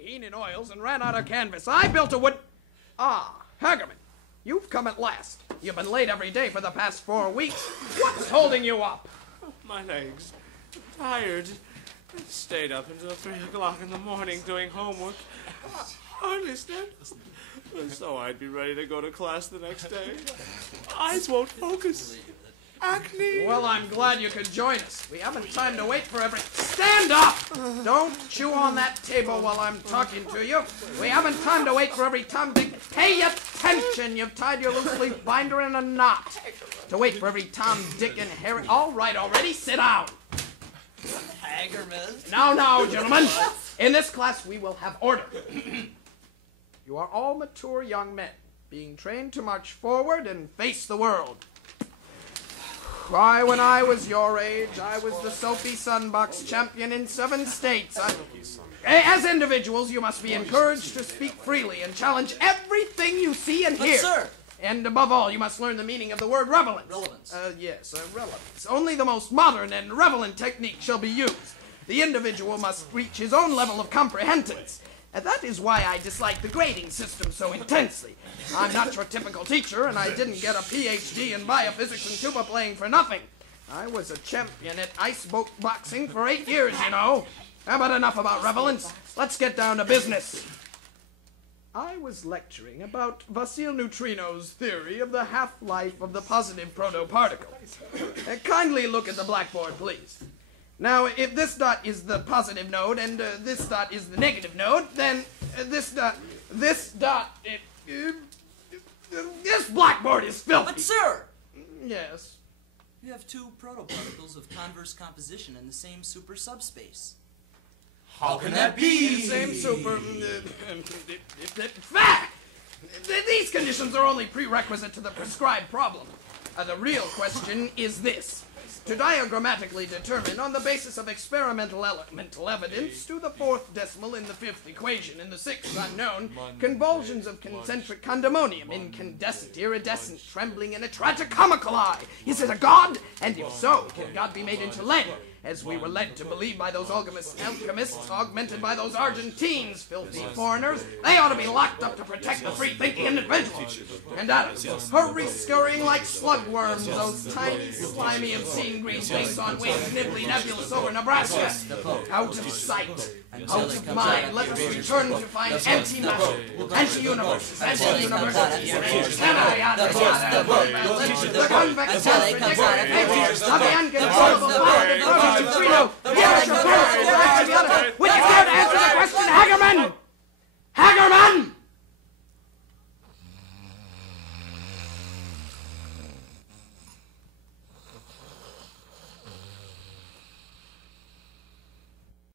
heating oils and ran out of canvas. I built a wood... Ah, Hagerman, you've come at last. You've been late every day for the past 4 weeks. What's holding you up? My legs. I'm tired. I stayed up until 3 o'clock in the morning doing homework. Hardly slept. So I'd be ready to go to class the next day. Eyes won't focus. Acne. Well, I'm glad you could join us. We haven't time to wait for every... Stand up! Don't chew on that table while I'm talking to you. We haven't time to wait for every Tom, Dick... Pay attention! You've tied your loose leaf binder in a knot. To wait for every Tom, Dick, and Harry... All right, already, sit down. Hagerman. Now, gentlemen. In this class, we will have order. You are all mature young men, being trained to march forward and face the world. Why, when I was your age, I was the Soapy Sunbox champion in 7 states. As individuals, you must be encouraged to speak freely and challenge everything you see and hear. But, sir! And above all, you must learn the meaning of the word relevance. Relevance. Yes, relevance. Only the most modern and relevant technique shall be used. The individual must reach his own level of comprehensions. And that is why I dislike the grading system so intensely. I'm not your typical teacher, and I didn't get a PhD in biophysics and tuba playing for nothing. I was a champion at ice boat boxing for 8 years, you know. But enough about relevance. Let's get down to business. I was lecturing about Vasil Neutrino's theory of the half-life of the positive protoparticle. Kindly look at the blackboard, please. Now, if this dot is the positive node and this dot is the negative node, then this blackboard is filthy. But, sir! Yes? You have 2 protoparticles of converse composition in the same super subspace. How can that be? Same super... Fact! These conditions are only prerequisite to the prescribed problem. The real question is this. To diagrammatically determine, on the basis of experimental elemental evidence, to the 4th decimal in the 5th equation in the 6th unknown, convulsions of concentric condemonium, incandescent, iridescent, trembling in a tragicomical eye. Is it a god? And if so, can God be made into lead? As we were led to believe by those alchemists, augmented by those Argentines, filthy foreigners, they ought to be locked up to protect the free-thinking individual. And Adams, hurry scurrying like slugworms, those tiny, slimy, obscene green things on wings, nibbly nebulous over Nebraska. Out of sight, out of mind, let us return to find anti-matter, anti-universes, anti-universities, anti-yada, yada, yada, the convex anti-ridiculous, of the uncontrollable power that Neutrino, here's your parents, would you care to answer the question